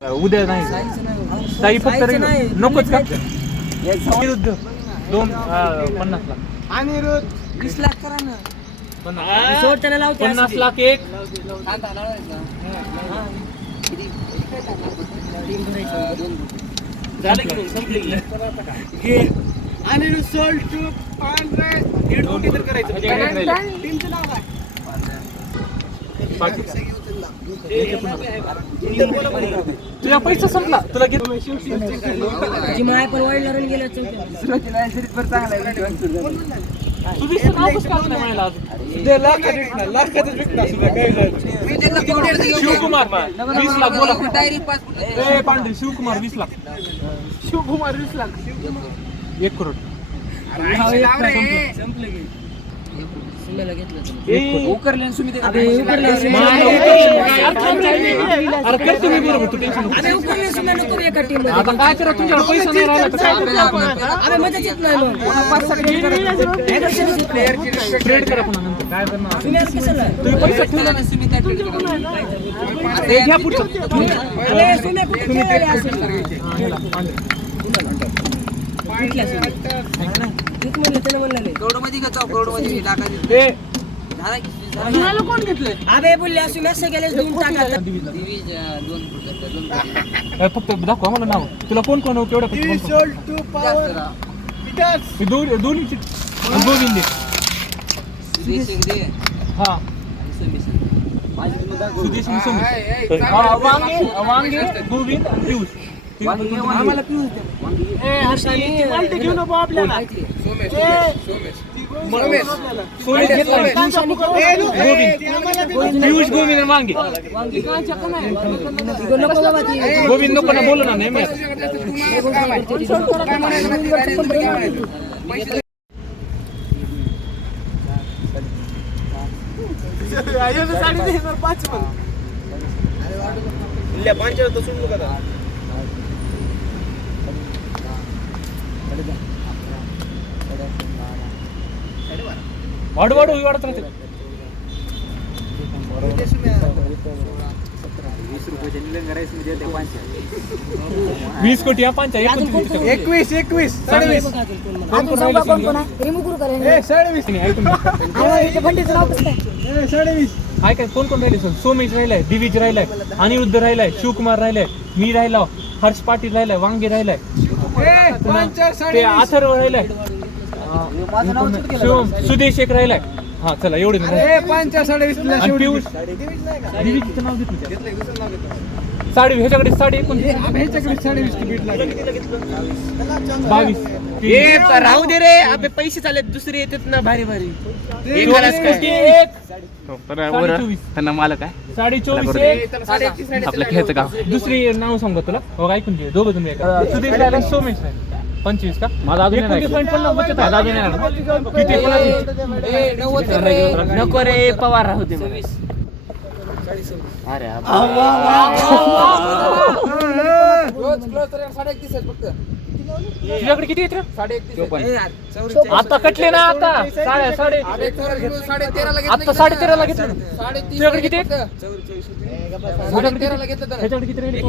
उद्या नाही ताई फक्त नकोच का विरुद्ध 50 लाख अनिरुद्ध 20 लाख करा ना. 50 लाख एक अनिरुद्ध सोल्ड टू 1.5 कोटी तर करायचं. टीमचं नाव काय? तुझ्या पैसा संपला तुला घेत जी माय पण वाईडला रन गेलं सुरुवातीला सिरीज पर चांगला आहे. तू दिसत नावच का नाही मला आज शिवकुमार 20 लाख बोला डायरी पास ए पांडे शिवकुमार 20 लाख शिवकुमार 20 लाख 1 करोड संपलं की सुमेला घेतलं उकरले सुमित अरे करतो मी बरोबर तू टेन्शन नको. अरे उकरले सुमे नको एका टीम मध्ये. आता काय करा तुझ्याकडे पैसा नाही राहिला तर काय करणार आपण अरे मजाच येत नाही मग. ट्रेड करा पुन्हा नंतर काय करणार सुमे कशाला तुम्ही पैसा ठेवला ना सुमित ते घ्या पुढचं अरे सुमे कुठे खेळायला असेल कुठल्या सुमे किती म्हणलं त्याला म्हणलं नाही करोडमध्ये का जाऊ करोडमध्ये टाकायचं ते तुम्हाला कोण घेतले? अबे बोलले असू मॅच गेले दोन टाका फक्त दाखवा मला नाव तुला कोण कोण केवढ्या पैसे सोल्ड टू पॉवर विकास दोन्ही गोविंद हा सुदेश आणि समीर वांगे गोविंद आणि पियुष आम्हाला पिऊस दे. मालटे घेऊ नको आपल्याला. सोनेश घेतला पियुष गोविंद आणि वांगे गोविंद नको ना बोलू ना नेहमी वाढ वाढत राहते 20 कोटी या 5 21 27 काय काय कोण कोण राहिले सर सोमेश राहिलाय दिविज राहिलाय अनिरुद्ध राहिलाय शिवकुमार राहिलाय मी राहिला हर्ष पाटील राहिलाय वांगे राहिलाय ते अथर्व राहिलाय शिवम सुदेश एक राहिलाय हा चला एवढे आणि पियुष दिविजचं नाव घेतलं साडे ह्याच्याकडे 22 राहू दे रे आपले पैसे चालले दुसरे येतात ना भारी भारी. 24 मालक काय 24 आपलं खेळचं गाव दुसरी नाव सांगतो तुला हो ऐकून घे दोघं तुम्ही सुदेश राहिला सोमेश राहिला 25 का माझा अजून नको रे पवार राहू दे अरे तुझ्याकडे किती येत आता कटले ना आता साडे आता 13.5 ला घेतलं तुझ्याकडे किती ह्याच्याकडे किती राहिले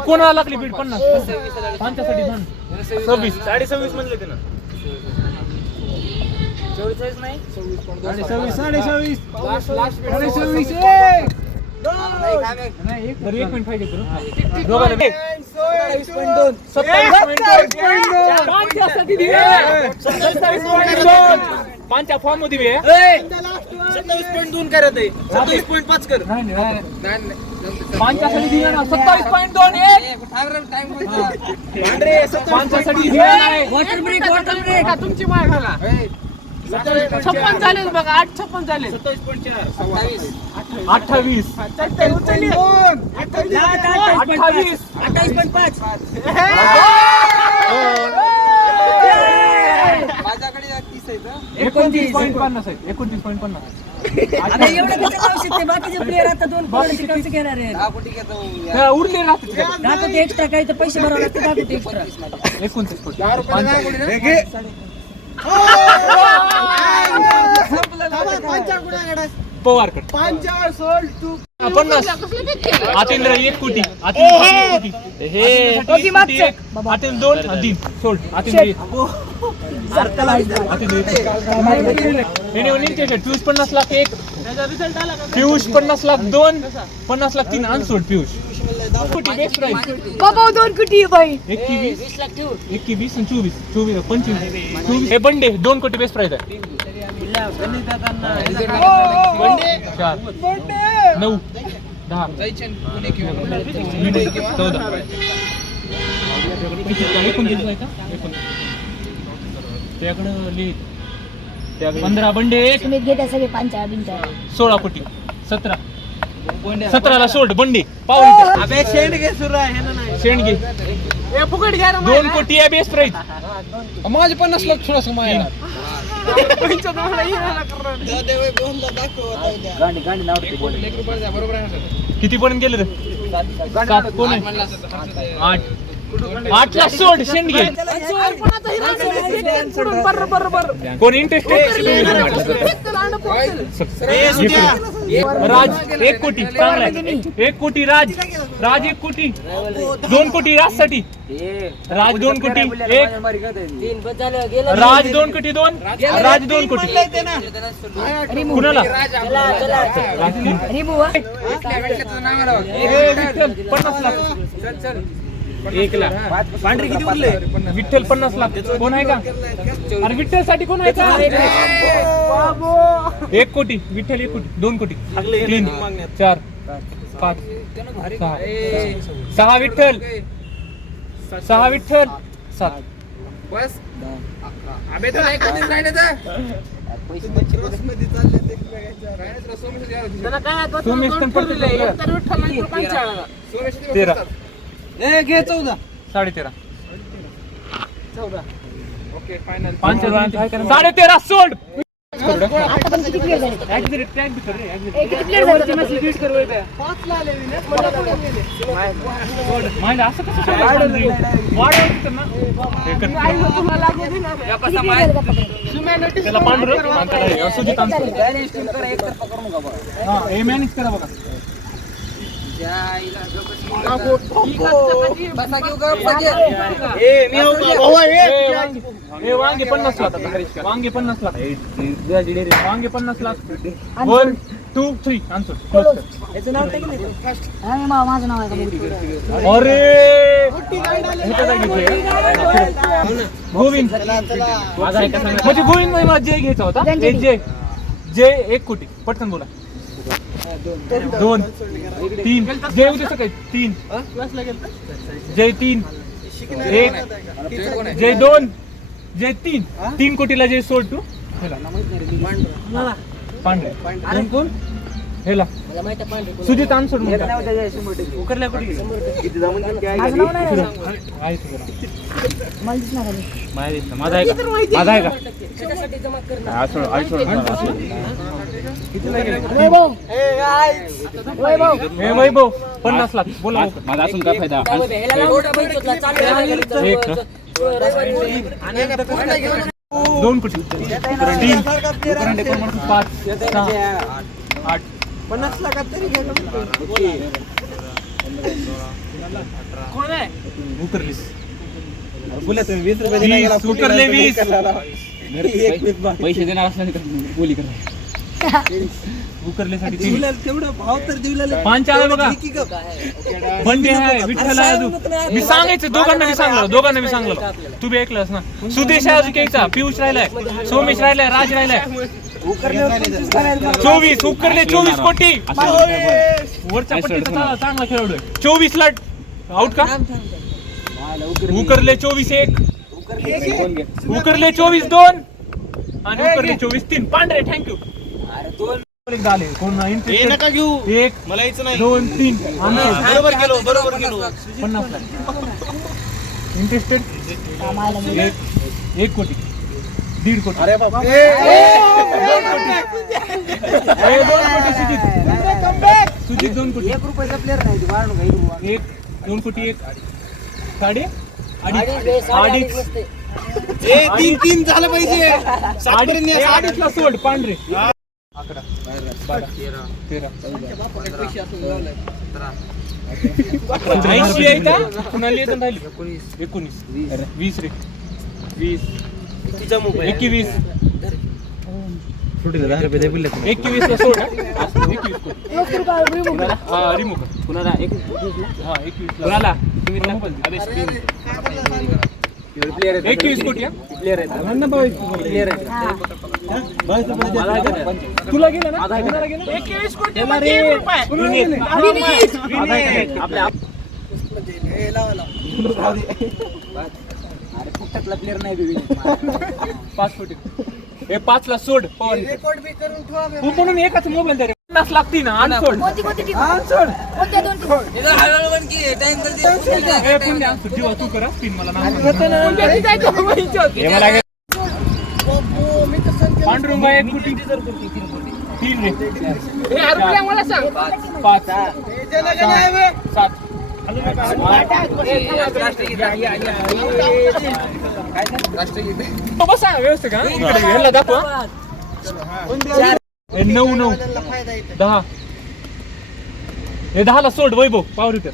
कोणाला लागली बीड 50 5साठी 26 म्हणले ते ना 44 नाही एक मिनिट पाहिजे पांच्या फॉर्म मध्ये 27.2 करत आहे 27.5 कर. 27.5 तुमची माय घाला 56 झाले बघा 56 झाले 28 माझ्याकडे 30 आहे 29.50 आहे 29.50 आता एवढं कसं लावू शकते बाकीचे प्लेयर आता 2 कोटी कसं घेणार आहे 10 कोटी घेतो. उरले राहते 10 कोटी एक्स्ट्रा काही तर पैसे भरावे लागतात 10 कोटी एक्स्ट्रा 29 कोटी पवारकर पंचाळ सोल्ड टू 50. आतेंद्र 1 कोटी. आतेंद्र 1 कोटी. हे आतेंद्र 2 आणि 3 सोल्ड. आतेंद्र 1. आतेंद्र 1. पियुष 50 लाख 1. पियुष 50 लाख 2. 50 लाख 3 अनसोल्ड. पियुष कोटी बेस्ट प्राइस. बाबा 2 कोटी भाई. 21 लाख 21 आणि 24 25 हे बंडे 2 कोटी बेस्ट प्राइस आहे. 4 9 10 14 त्याकडं लिहित 15 बंडे 1 तुम्ही घेता सगळे 16 कोटी 17ला सोल्ड बंडे पाहू अबे शेंड घे सुरू आहे ना नाही शेंड घे फुकट घ्या 2 कोटी आहे बेस्ट प्राइस. माझे 50 लाख थोडा समाय किती पर्यंत गेले रे 7 कोण आहे 8 ला सोड शेंड घे. कोण इंटरेस्टेड राज 1 कोटी चांगला आहे. 1 कोटी राज 1 कोटी 2 कोटी राजसाठी राज 2 कोटी 1 राज 2 कोटी 2 राज 2 कोटी कुणाला रिमू 50 लाख 1 लाख पांढरी किती उरले विठ्ठल 50 लाख कोण आहे का अरे विठ्ठल साठी कोण आहे का 1 कोटी विठ्ठल 1 कोटी 2 कोटी 3 4 5 6 विठ्ठल 7 बस अबे तर एक दिन राहिले तर सोमेश पण पडते 13 घे 14 13.5 ओके फायनल 13.5 सोल्ड. आता पण किती क्लिअर झाले एक्झिट टॅग भी कर रे एक्झिट किती क्लिअर झाले स्पीड करवे 5 ला आले मी माहिती असं कसं वाढवलं तर ना त्याला पांढरं सुजित हा हे मॅनेज करा बघा. वांगे 50 लाख वांगे 50 लाख वांगे 50 लाख 1 2 3 आन्सर माझं नाव आहे का अरे गोविंद म्हणजे गोविंद मध्ये मला जय घ्यायचा होता जय 1 कोटी पटकन बोला 2 3 जय उद्या सकाळी 3 जय 3 1 जय 2 जय 3 कोटीला जय सोड तू पांढरे कोण हेला सुजित आन्सर उकरल्या कुठे माझा आहे का वैभव 50 लाख बोला माझा असून काय फायदा 2 कोटी 3 5 6 8 50 लाखात तरी कोण आहे उकरलीस बोला तुम्ही 20 रुपये दिला उकरले 20 पैसे देणार असला बोली करा उकरलेसाठी तेवढं भाव तर दिलेलं 5 आहे बघा बंडे आहे विठ्ठल आहे अजून मी सांगायचं दोघांना मी सांगलो तू बी ऐकलंस ना सुदेश आहे अजून घ्यायचा पियुष राहिलाय सोमेश राहिलाय राज राहिलाय 24 उकरले 24 कोटी वरच्या पट्टीचा चांगला खेळाडू 24 ला आउट का उकरले 24 1 उकरले 24 2 आणि उकरले 24 3 पांढरे थँक्यू झाले कोण नका घेऊ 1 मला यायचं नाही 2 3 बरोबर गेलो 50 लाख इंटरेस्टेड 1 कोटी 1.5 कोटी अरे बाबा 2 कोटी सुजित 2 कोटी 1 रुपयाचा प्लेअर नाही 2 कोटी 1 साडे 2.5 तीन झालं पाहिजे. सातपर्यंत या. अडीचला सोड पांढरे. 80 आहे का? कुणाला येतं राहिली? 19 20 रे 20 तुझा मोबाईल 21 21 ला सोड हा. 21 कुणाला? हा रिमूव्ह कर. कुणाला? 21 हा 21 ला. कुणाला? तुम्ही दाखवा. अरे स्क्रीन 21 कोटी हा? प्लेयर आहे. प्लेयर आहे. तुला गेला ना? कुणाला गेला? 21 कोटी मध्ये आपल्या अरे फुकटातला प्लेयर नाही 5 कोटी. हे 5 ला सोड पवार. रेकॉर्ड बी करून ठेवा. तू म्हणून एकाच मोबाईल द्या रे. 50 लागती ना आणि सोड. कोणती टीम? कोणत्या दोन टीम? ए पुण्या जीवा तू करा 3 मला नाव. हे मला पांडुरंग 1 कोटी 3 रे. ए रुपया मला सांग. 5 7 बसा व्यवस्थित का इकडे ह्याला दाखवा. 9 9 10 हे 10 ला सोड वैभव पावर इथं.